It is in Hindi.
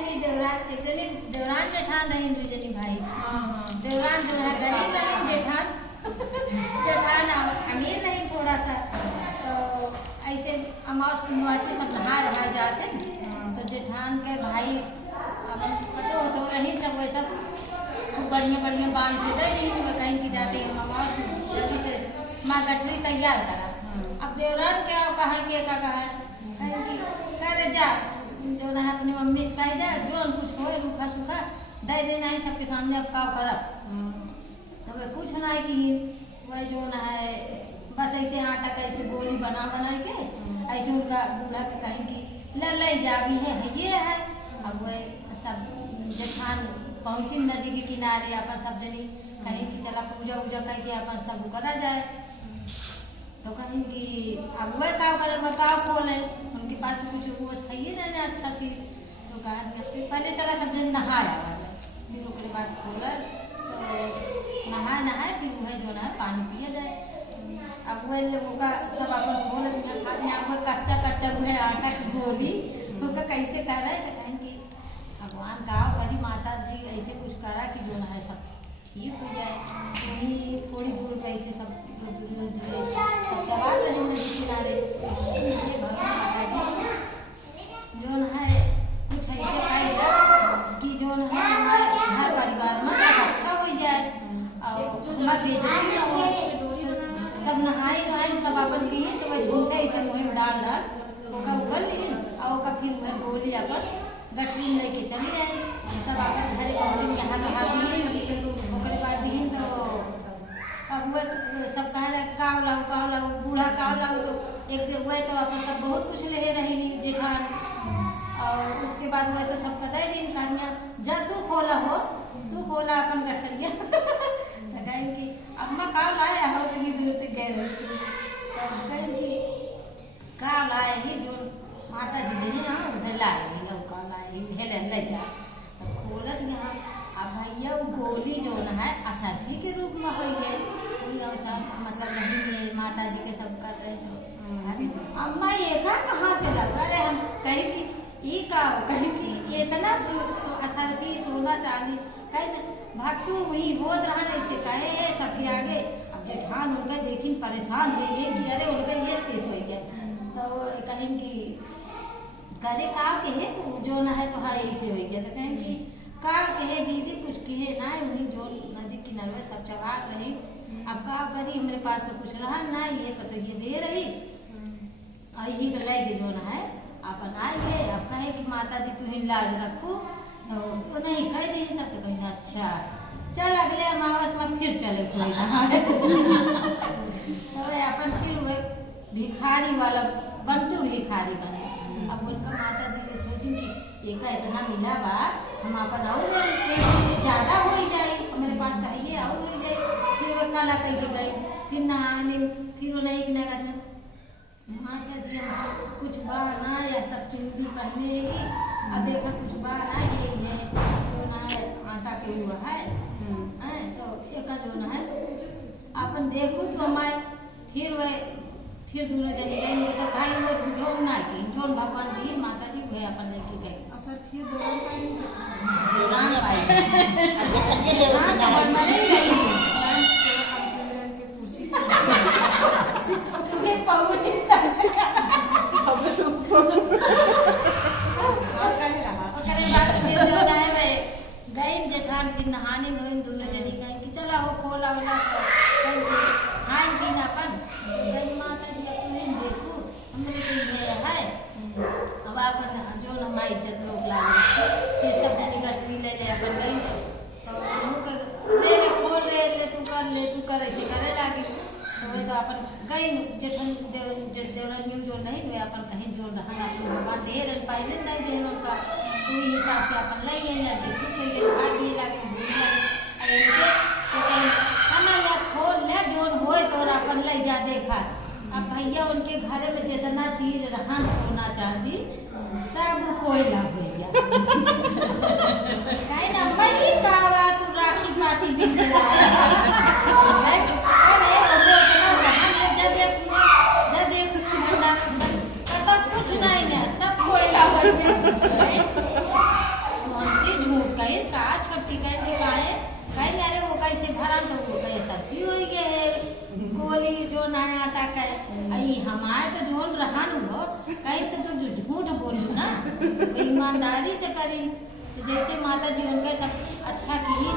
नहीं देवरान इतने देवरान जेठान रही दो जनी भाई। देवरान जो है गरीब रही, जेठान अमीर रही थोड़ा सा। तो ऐसे अमावस पुनवासी सब नहा जाते तो जेठान के भाई अपन पता हो तो रही सब वैसा खूब बढ़िया बढ़िया बांध के रही कहीं की जाते हैं अमावस जल्दी से माँ गठरी तैयार करा। अब देवरान क्या कहा कि का कहा करे जा जो ना अपनी मम्मी से कह दे जो कुछ हो रूखा सूखा दे देना है सबके सामने अब का करब। तो वह कुछ ना है कि वह जो ना है बस ऐसे आटा का ऐसे गोली बना के ऐसे उनका बूढ़ा के कहीं की ले जा भी है ये है। अब वह सब जेठान पहुंची नदी के किनारे अपन सब जनी कहीं की चला पूजा वूजा करके अपन सब करा जाए। तो कहीं की अब वह का करे बताओ खोले उनके पास तो कुछ वो सही ना अच्छा चीज। तो कहा पहले चला सब जन नहाया वाला फिर उसके बाद खोला तो नहाए फिर वह जो ना पानी पिया जाए। अब वह लोगों का सब अपन खोल खाने अब कच्चा वह आटा की गोली उसका कैसे कर रहा है कहीं की भगवान गाँव करी माता जी ऐसे कुछ करा कि जो ना है सब ठीक हो जाए। वहीं थोड़ी दूर पे ऐसे सब सब चला रहे नदी किनारे। ये भगवान माता जी जो है कुछ ऐसे कह दिया कि जो है हमारे घर परिवार में सब अच्छा हो जाए और हमारा बेइज्जती न हो। तो सब नहाए सब अपन किए तो वह झूठे ऐसे मुँह में डाल ओका उगल ली और फिर वह गोली अपन गठरी लेके चले जाए। सब अपन घरे पहुँचे यहाँ कहा दिए ओकरे बाद दिए तो अब वह सब कहे काव लाओ बूढ़ा काव लाओ तो एक दिन वह तो अपन सब बहुत कुछ ले रही जेठान। और उसके बाद वह तो सब कदा दिन कहानियाँ जब तू खोला अपन गठरिया तो कहें कि अम्मा काव लाया हो इतनी दूर से कह रही थी। तो कहें कि काव लाए ही जो माता जी नहीं यहाँ उधर लाए लौका लाए हेले ले जा खोलत यहाँ। अब भैया वो गोली जो है असरफी के रूप में हो गए कोई अवसर मतलब नहीं है माता जी के सब कर रहे तो अम्मा ये कहाँ से लगा। अरे हम कहीं कि ये का कहीं कि इतना असरफी सोना चांदी कहीं भक्तु हुई होत रहा ऐसे कहे है सबके आगे। अब जेठान उनका देखी परेशान हुए कि अरे उनका ये केस हो गया। तो कहीं कि करे का कहे तो जो ना है तो हाँ ऐसे हो गया। तो कहें कि का कहे दीदी कुछ कहे ना वही जो नदी किनारे सब चबाक रही। अब का करी हमारे पास तो कुछ रहा ना ये पता ये दे रही यही को ले जो ना है अपन आएंगे। अब कहे कि माता जी तुम्हें लाज रखो तो नहीं कह दी सब तो कहीं अच्छा चल अगले अमावस में फिर चले कोई तो अपन फिर वो भिखारी वाला बनते भिखारी बने। अब उनका माता जी ने सोची कि एक इतना मिला बा हम अपन और ज्यादा हो ही जाए मेरे पास कहिए और हो जाए। फिर वो काला कह के गए फिर नहाने फिर वो नहीं ना करना माता जी हमसे कुछ बहाना या सब चुंदी पहनेगी अब देखा कुछ बहाना ये जो ना है आटा के हुआ है तो एक जो ना है अपन देखो तो हमारे फिर दोनों जने गए तो भाई वो ढोंग ना की ढोंग भगवान दी माता जी गए अपन लेके गए असर फिर दौरान पाई तुम्हें पहुंचे गए जेठान फिर नहाने में दोनों जनी गए कि चला हो खोला वाला हाय दिन अपन गई माता जी अपने देखो हमरे के लिए है। अब अपन जो हमारी इज्जत लोग लागे फिर सब जनी गठरी ले अपन गई तो ले खोल ले तू कर ऐसे करे लागे। तो वही तो अपन गई जेठन देवरनियों जो नहीं हुए अपन कहीं जो दहन अपन भगवान ढेर पहले नहीं दे उनका तो हिसाब से अपन ले गए लड़के खुश हो गए खा दिए लागे भूख लगे तो खाना या खोल ले जोन होए तो अपन ले जा देखा। अब भैया उनके घर में जितना चीज रहन सोना चांदी सब कोयला हो गया कहीं ना भाई कावा तू राखी पाती बिक कुछ नहीं है सब कोयला हो गया। का छोटी टिकट दिवाए कहीं अरे वो कैसे भरा तो वो कहीं सब्जी हो गए है गोली जो नया आटा का आई हमारे तो जोन रहा न हो कहीं तो झूठ बोलू ना ईमानदारी से करी तो जैसे माता जी उनका सब अच्छा की ही